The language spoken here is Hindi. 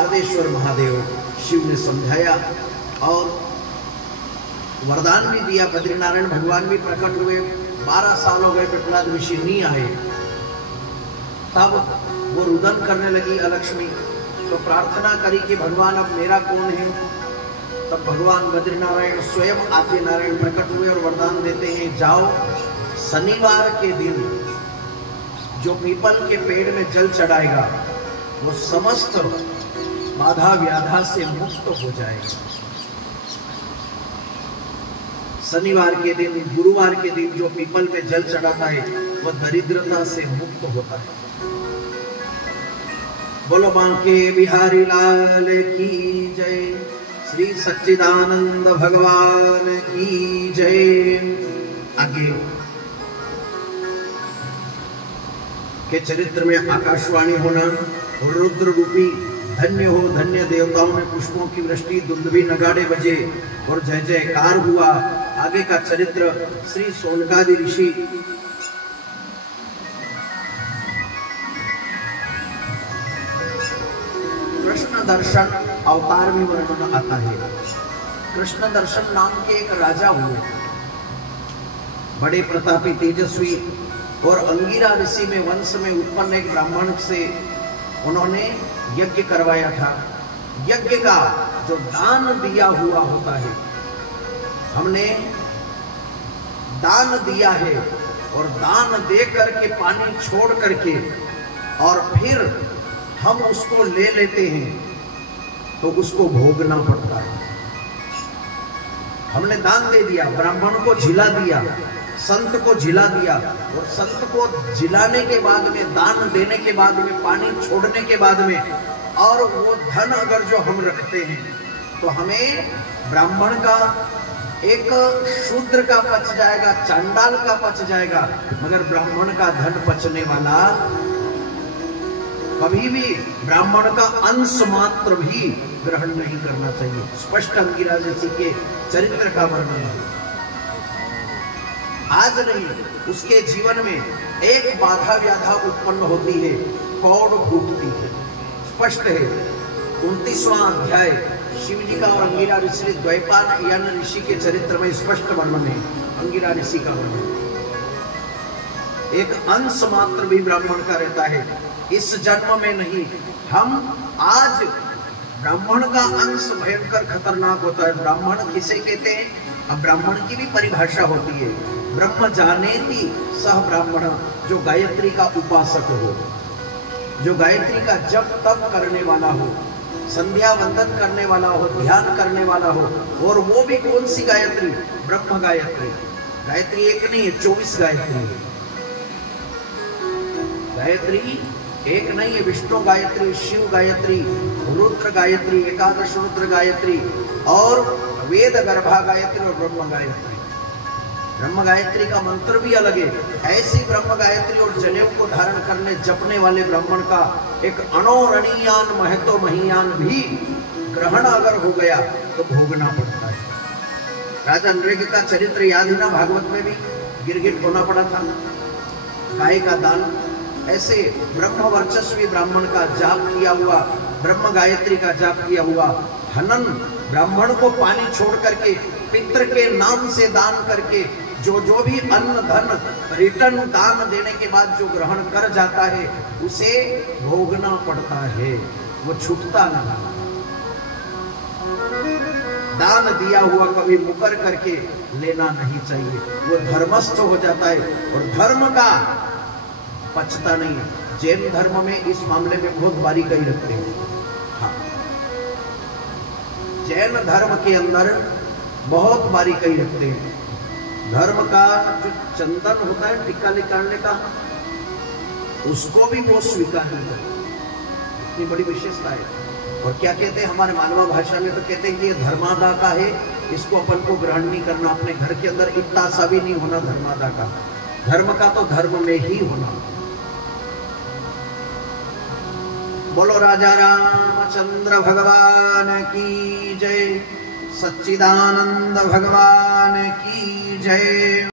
पारदेश्वर महादेव शिव ने समझाया और वरदान भी दिया। बद्रीनारायण भगवान भी प्रकट हुए। 12 साल हो गए प्रहलाद ऋषि नहीं आए। तब वो रुदन करने लगी अलक्ष्मी, तो प्रार्थना करी कि भगवान अब मेरा कौन है। तब भगवान बद्रीनारायण स्वयं आद्य नारायण प्रकट हुए और वरदान देते हैं, जाओ शनिवार के दिन जो पीपल के पेड़ में जल चढ़ाएगा वो समस्त बाधा व्याधा से मुक्त हो जाएगा। शनिवार के दिन, गुरुवार के दिन जो पीपल पे जल चढ़ाता है वह दरिद्रता से मुक्त होता है। बोलो बांके बिहारी लाल की जय, श्री सच्चिदानंद भगवान की जय। आगे के चरित्र में आकाशवाणी होना, रुद्र रूपी धन्य हो धन्य, देवताओं में पुष्पों की वृष्टि, दुंदुभी नगाड़े बजे और जय जयकार हुआ। आगे का चरित्र श्री सोनकादि ऋषि कृष्ण दर्शन अवतार में वर्णन आता है। कृष्ण दर्शन नाम के एक राजा हुए, बड़े प्रतापी तेजस्वी, और अंगिरा ऋषि में वंश में उत्पन्न एक ब्राह्मण से उन्होंने यज्ञ करवाया था। यज्ञ का जो दान दिया हुआ होता है, हमने दान दिया है और दान दे करके पानी छोड़ करके और फिर हम उसको ले लेते हैं तो उसको भोगना पड़ता है। हमने दान दे दिया, ब्राह्मण को झिला दिया, संत को झिला दिया, और संत को झिलाने के बाद में, दान देने के बाद में, पानी छोड़ने के बाद में, और वो धन अगर जो हम रखते हैं तो हमें ब्राह्मण का, एक शूद्र का पच जाएगा, चांडाल का पच जाएगा, मगर ब्राह्मण का धन पचने वाला कभी भी ब्राह्मण का अंश मात्र भी ग्रहण नहीं करना चाहिए। स्पष्ट अंगिरा ऋषि के चरित्र का वर्णन है। आज नहीं, उसके जीवन में एक बाधा व्याधा उत्पन्न होती है, कौड़ फूटती है। स्पष्ट है 29वां अध्याय शिव जी का और अंगिरा ऋषि द्वैपायन ऋषि के चरित्र में स्पष्ट वर्णन है। अंगिरा ऋषि का वर्णन, एक अंश मात्र भी ब्राह्मण का रहता है। इस जन्म में नहीं, हम आज ब्राह्मण का अंश भयंकर खतरनाक होता है। ब्राह्मण किसे कहते हैं? अब ब्राह्मण की भी परिभाषा होती है, ब्रह्म जानेति सह ब्राह्मण, जो गायत्री का उपासक हो, जो गायत्री का जप तप करने वाला हो, संध्या वंदन करने वाला हो, ध्यान करने वाला हो। और वो भी कौन सी गायत्री? ब्रह्म गायत्री। गायत्री एक नहीं है, 24 गायत्री है। गायत्री एक नहीं है, विष्णु गायत्री, शिव गायत्री, रुद्र गायत्री, एकादश रुद्र गायत्री, और वेद गर्भा गायत्री और ब्रह्म गायत्री। ब्रह्म गायत्री का मंत्र भी अलग है। ऐसी ब्रह्म गायत्री और जनेऊ को धारण करने जपने वाले ब्राह्मण का एक अणोरणीयान महतो महियान भी ग्रहण अगर हो गया तो भोगना पड़ता है। राजा नृग का चरित्र याद है ना, भागवत में भी गिरगिट होना पड़ा था, गाय का दान। ऐसे ब्रह्म वर्चस्वी ब्राह्मण का जाप किया हुआ, ब्रह्म गायत्री का जाप किया हुआ हनन, ब्राह्मण को पानी छोड़ करके, पितृ के नाम से दान करके, जो जो भी अन्न धन रिटर्न दान देने के बाद जो ग्रहण कर जाता है उसे भोगना पड़ता है, वो छूटता नहीं। दान दिया हुआ कभी मुकर करके लेना नहीं चाहिए, वो धर्मस्थ हो जाता है और धर्म का पचता नहीं है। जैन धर्म में इस मामले में बहुत बारीकाई रखते हैं। हाँ, जैन धर्म के अंदर बहुत बारीकाई रखते हैं। धर्म का जो चंदन होता है टिक्का निकालने का, उसको भी वो स्वीकार नहीं करते। इतनी बड़ी विशेषता है। और क्या कहते हैं हमारे मालवा भाषा में, तो कहते हैं कि ये धर्मादा का है, इसको अपन को ग्रहण नहीं करना। अपने घर के अंदर इतना सा भी नहीं होना धर्मादा का। धर्म का तो धर्म में ही होना। बोलो राजा रामचंद्र भगवान की जय, सच्चिदानंद भगवान की जय।